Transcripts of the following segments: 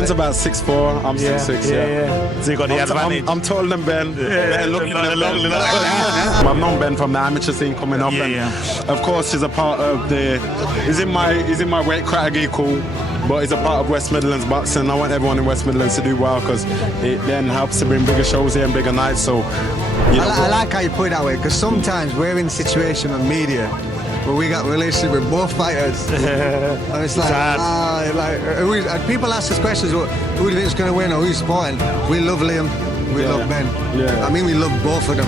Ben's about 6'4", I'm 6'6", yeah. So you got the advantage. I'm taller than Ben. Better looking than Ben. I've known Ben from the amateur scene coming up, and of course he's a part of the. He's in my weight category, cool. But he's a part of West Midlands boxing. I want everyone in West Midlands to do well because it then helps to bring bigger shows here and bigger nights. So, I like how you put it that way, because sometimes we're in a situation on media where we got a relationship with both fighters, and it's like, and people ask us questions: who do you think is going to win or who's supporting? We love Liam. We love Ben. Yeah. I mean, we love both of them.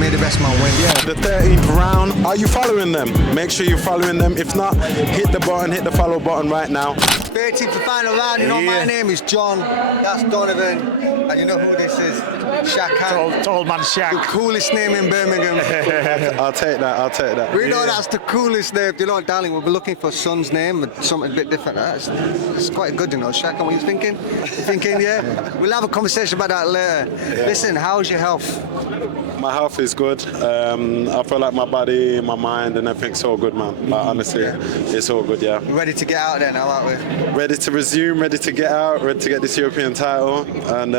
May the best man win. The 13th round. Are you following them? Make sure you're following them. If not, hit the button, hit the follow button right now. 13th for final round. You know, my name is John. That's Donovan. And you know who this is? Shakan. Tall man Shaq. The coolest name in Birmingham. I'll take that. We know that's the coolest name. You know, darling, we'll be looking for son's name, but something a bit different. It's quite good, you know. Shakan, what are you thinking? We'll have a conversation about that later. Listen, how's your health? My health is good. I feel like my body, my mind, and everything's all good, man. Like, honestly, it's all good, yeah. We're ready to get out there now, aren't we? Ready to resume, ready to get out, ready to get this European title, and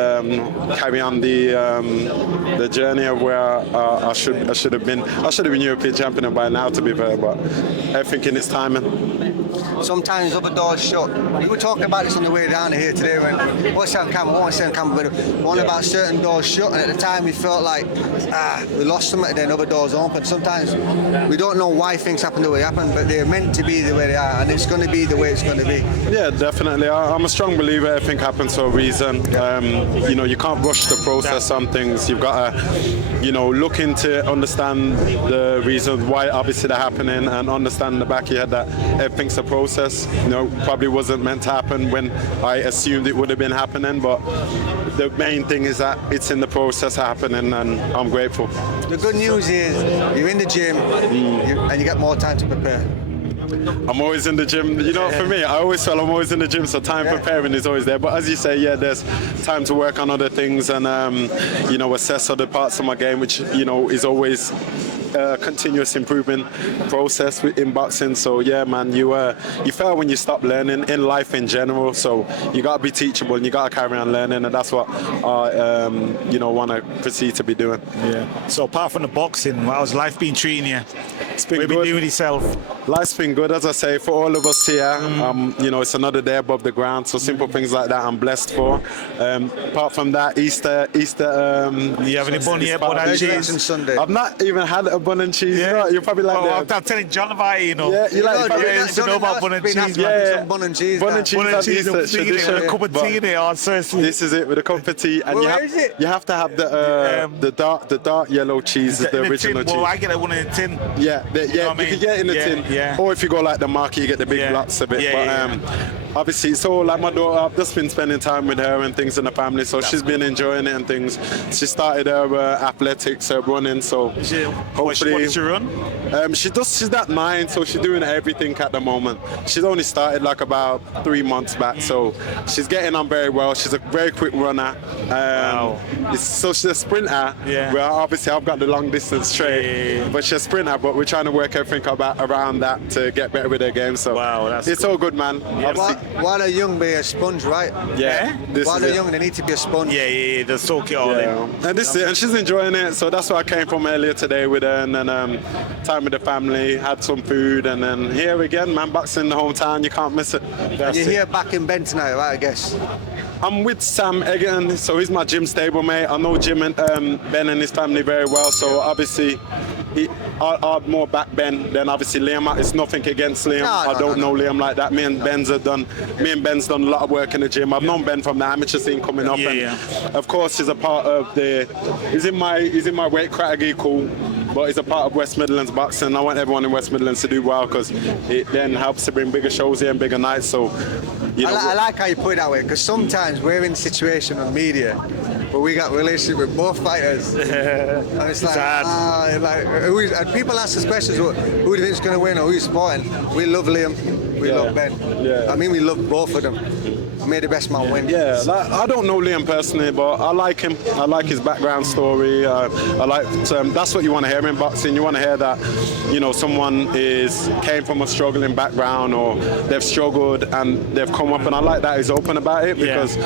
carry on the journey of where I should have been. I should have been European champion by now, to be fair, but everything in its timing. Sometimes other doors shut. We were talking about this on the way down here today when I won't say on camera, but one about certain doors shut, and at the time we felt like we lost something, then other doors open. Sometimes we don't know why things happen the way they happen, but they're meant to be the way they are, and it's going to be the way it's going to be. Yeah, definitely. I'm a strong believer everything happens for a reason. You can't rush the process on things. You've got to, look into, understand the reasons why obviously they're happening, and understand in the back of your head that everything's a process. Probably wasn't meant to happen when I assumed it would have been happening, but the main thing is that it's in the process happening, and I'm grateful. The good news is you're in the gym and you get more time to prepare. I'm always in the gym. For me, I always feel I'm always in the gym, so time preparing is always there. But as you say, there's time to work on other things and, assess other parts of my game, which, is always a continuous improvement process in boxing. So, man, you fail when you stop learning in life in general. So you got to be teachable and you got to carry on learning. And that's what I, want to proceed to be doing. Yeah. So apart from the boxing, how's life been treating you? It's been good. What have you been doing with yourself? Life's been good, as I say, for all of us here. It's another day above the ground, so simple things like that I'm blessed for. Apart from that, Easter. You have any bun yet? Bun and cheese? Sunday. I've not even had a bun and cheese. Yeah. You're probably like I'm telling John about it, Yeah, you like it. You know about bun and cheese. Bun and cheese. Bun and cheese is tradition. With a cup of tea there on Thursday. This is it, with a cup of tea. And you have to have the dark yellow cheese, is the original cheese. Well, I get one in a tin. Yeah, you can get it in the tin. Yeah. Or if you go like the market, you get the big blocks of it. Obviously, so like my daughter, I've just been spending time with her and things in the family, so she's been enjoying it and things. She started her athletics, her running, so hopefully. What does she run? She's that 9, so she's doing everything at the moment. She's only started like about 3 months back, so she's getting on very well. She's a very quick runner. So she's a sprinter. Yeah. Well, obviously I've got the long distance straight, but she's a sprinter. But we're trying to work everything around that to get better with her game. So it's all good, man. While they're young, be a sponge, right? Yeah. While they're young, they need to be a sponge. Yeah. They'll soak it all in. And this is it. And she's enjoying it. So that's where I came from earlier today with her, and then time with the family, had some food, and then here again, man, boxing in the hometown. You can't miss it. You're here back in Ben tonight, right? I guess. I'm with Sam Egerton, so he's my gym stable mate. I know Jim and Ben and his family very well, so obviously I'd more back Ben than obviously Liam. It's nothing against Liam. I don't know Liam like that. Me and Ben's done a lot of work in the gym. I've known Ben from the amateur scene coming up, and of course he's a part of he's in my weight category, cool. But he's a part of West Midlands boxing. I want everyone in West Midlands to do well because it then helps to bring bigger shows here and bigger nights. So, I like how you put it that way, because sometimes we're in a situation on media where we got a relationship with both fighters, and it's like, and people ask us questions: who do you think is going to win or who's supporting? We love Liam, we love Ben. I mean, we love both of them. May the best man win. Yeah, like, I don't know Liam personally, but I like him. I like his background story. I like that's what you want to hear in boxing. You want to hear that, you know, someone came from a struggling background or they've struggled and they've come up, and I like that he's open about it because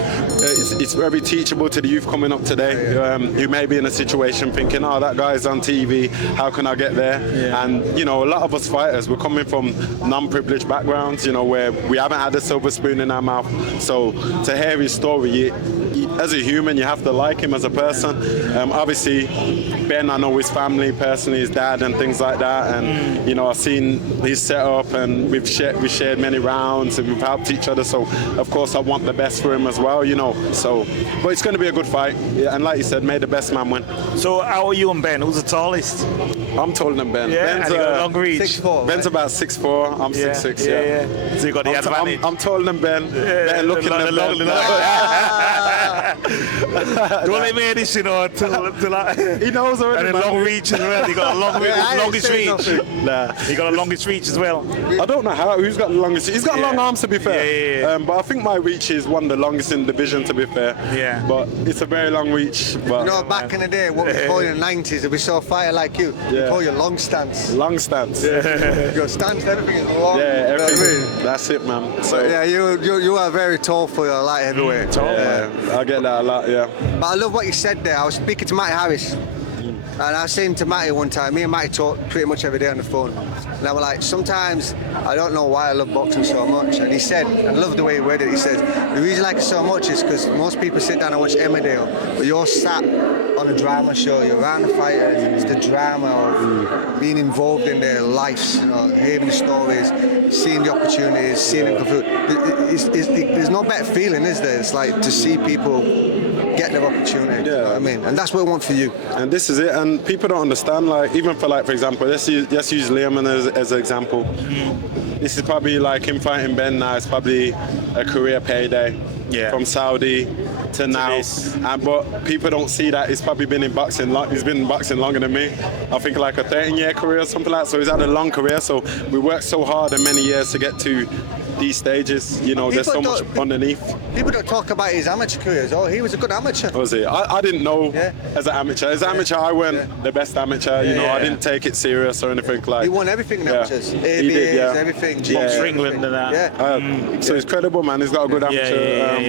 it's very teachable to the youth coming up today who may be in a situation thinking, oh, that guy's on TV, how can I get there? And, you know, a lot of us fighters, we're coming from non-privileged backgrounds, you know, where we haven't had a silver spoon in our mouth. So to hear his story, as a human, you have to like him as a person. Obviously, Ben, I know his family personally, his dad and things like that. And, you know, I've seen his setup and we've shared many rounds and we've helped each other. So, of course, I want the best for him as well, you know. So, but it's going to be a good fight. Yeah, and like you said, may the best man win. So how are you and Ben? Who's the tallest? I'm taller than Ben. Yeah, Ben's and you got a long reach. 6'4", Ben's about 6'4", I'm 6'6", yeah. So you got the advantage. I'm taller than Ben. Better looking than Ben. Don't let me hear this, you know, He knows already. And a long reach as well. He got a longest reach. Nah. He got a longest reach as well. I don't know who's got the longest. He's got long arms, to be fair. Yeah. But I think my reach is one of the longest in the division, to be fair. Yeah. But it's a very long reach. But You know, back in the day, what we call in the 90s, if we saw a fighter like you, we call you long stance. long stance. Your stance, everything is long. Yeah, You know what I everything. mean? That's it, man. So Yeah, you are very tall for your light heavyweight. yeah, I get that a lot. Yeah. But I love what you said there. I was speaking to Matty Harris, and I was saying to Matty one time, me and Matty talk pretty much every day on the phone, and I was like, sometimes I don't know why I love boxing so much. And he said, I love the way he worded it, he says, the reason I like it so much is because most people sit down and watch Emmerdale, but you're sat on a drama show, you're around the fighters, it's the drama of being involved in their lives, you know, hearing the stories, seeing the opportunities, seeing them come through. There's no better feeling, is there? It's like to see people get their opportunity, you know what I mean? And that's what I want for you. And this is it, and people don't understand, like, even for, like, for example, let's use Liam as an example. This is probably like him fighting Ben now, it's probably a career payday. From Saudi to now. But people don't see that he's probably been in boxing, he's been in boxing longer than me. I think like a 13-year career or something like that, so he's had a long career, so we worked so hard and many years to get to these stages, you know, there's so much underneath. People don't talk about his amateur careers. Oh, he was a good amateur. Was he? I didn't know as an amateur. As an amateur, I weren't the best amateur, you know, I didn't take it serious or anything like. He won everything in amateurs. ABAs, he did, everything. Box for England and that. So he's credible, man. He's got a good amateur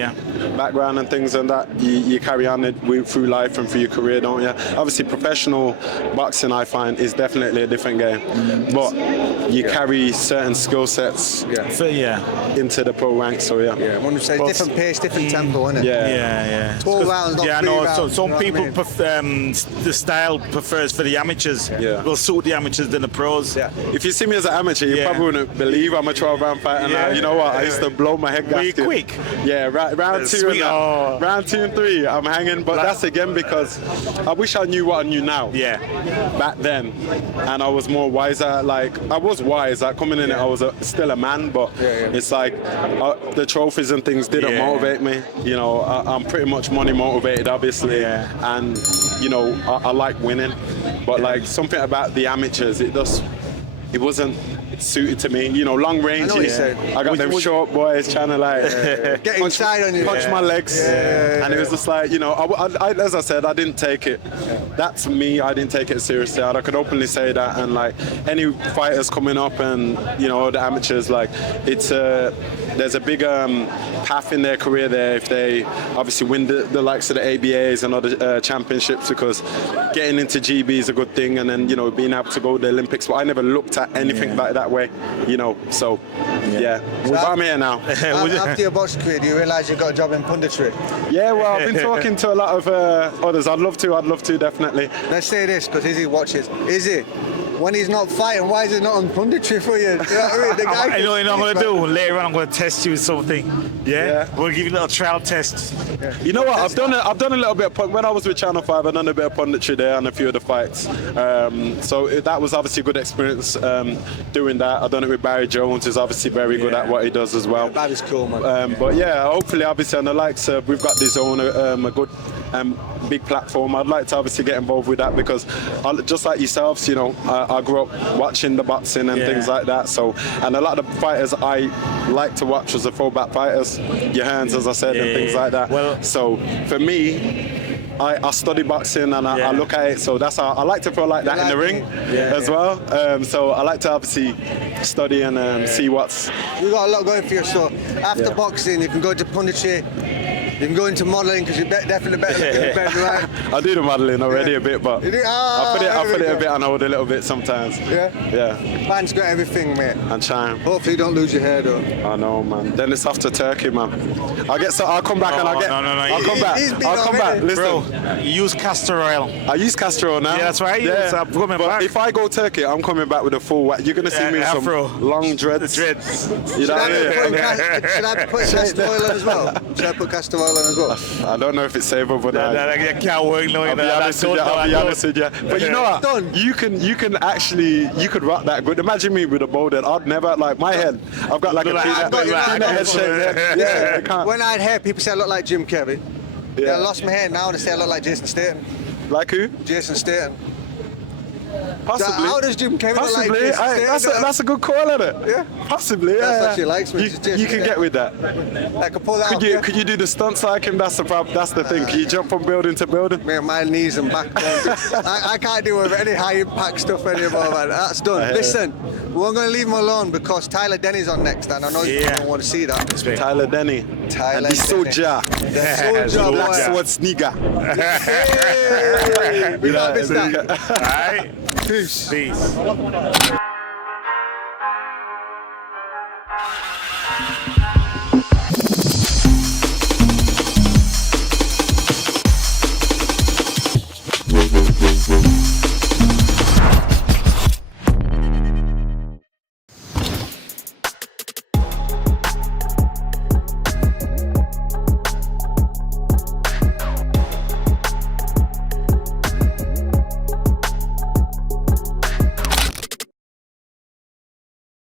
background and things and that. You carry on it through life and through your career, don't you? Obviously, professional boxing, I find, is definitely a different game. But you carry certain skill sets into the pro ranks, so I want to say different pace, different tempo, isn't it? Yeah. 12 rounds, not 3 rounds. So some people, I mean? the style prefers for the amateurs. Will suit the amateurs than the pros. If you see me as an amateur, you probably wouldn't believe I'm a 12-round fighter now. You know what? I used to blow my head gasket. Were you quick? Yeah, round 2 round 2 and 3, I'm hanging. But that's again because I wish I knew what I knew now. Back then, and I was more wiser. Like I was wise. Like coming in, I was still a man, but it's like the trophies and things didn't motivate me. You know, I'm pretty much money motivated, obviously, and you know, I like winning. But like something about the amateurs, it wasn't suited to me. You know, long range. I got them short boys trying to like get inside on you, punch my legs, and it was just like, you know, I, as I said, I didn't take it. That's me. I didn't take it seriously. I could openly say that. And like any fighters coming up, and you know, the amateurs, like there's a big path in their career there if they obviously win the likes of the ABAs and other championships, because getting into GB is a good thing, and then you know, being able to go to the Olympics. But I never looked at anything like that way, you know. So so I'm here now. After your boxing career, do you realise you got a job in punditry? Yeah, well, I've been talking to a lot of others. I'd love to, definitely. Let's say this, because Izzy watches. Izzy, when he's not fighting, why is it not on punditry for you? You know what I mean? The guy you know what I'm going to do? Later on, I'm going to test you with something. We'll give you a little trial test. You know what? I've done a little bit of when I was with Channel 5. I've done a bit of punditry there on a few of the fights. So that was obviously a good experience doing that. I've done it with Barry Jones, who's obviously very good at what he does as well. Barry's cool, man. But hopefully, obviously, on the likes, we've got DAZN, a good big platform. I'd like to obviously get involved with that because just like yourselves, you know, I grew up watching the boxing and things like that. So, and a lot of the fighters I like to watch was the throwback fighters, your hands, as I said, and things like that. Well, so for me, I study boxing and I look at it, so that's how I like to feel like that in the ring as well. So I like to obviously study and see what's. You got a lot going for you. So after boxing, you can go to punditry, you can go into modelling because you're definitely better, right? I do the modelling already a bit, but I put it a bit on hold a little bit sometimes. Yeah. Man's got everything, mate. And shine. Hopefully, you don't lose your hair though. I know, man. Then it's off to Turkey, man. I'll come back and I'll get. No. I'll come back. I'll come back. Listen. Bro, use castor oil. I use castor oil now. Yeah, that's right. I'm coming but back. if I go Turkey, I'm coming back with a full whack. You're gonna see me with afro. some long dreads. The dreads. You know what I mean? Should I put castor oil on as well? Should I put castor oil on as well? I don't know if it's safer, but That can't work. No, I'll be honest with you. But you know what? Done. You can actually rock that good. Imagine me with a bowl head. I'd never like my head. I've got like a peanut head shape. Yeah, I can't. When I had hair, people say I look like Jim Carrey. Yeah, I lost my hair now. They say I look like Jason Statham. Like who? Jason Statham. Possibly. How does Jim Carrey look like Possibly. Jason Statham? That's a good call, isn't it? Yeah. Possibly. That's Yeah. what she likes me. You can get with that. I could pull that off. Could you do the stunts like him? That's the problem. That's the thing. Can you jump from building to building? Man, my knees and back. I can't do any high impact stuff anymore, man. That's done. Listen, we're going to leave him alone because Tyler Denny's on next, and I know you don't want to see that. Tyler Denny. Tyler and the soldier. Soldier Black boy. sword sneaker. Hey, we got this time. All right. Peace. Peace.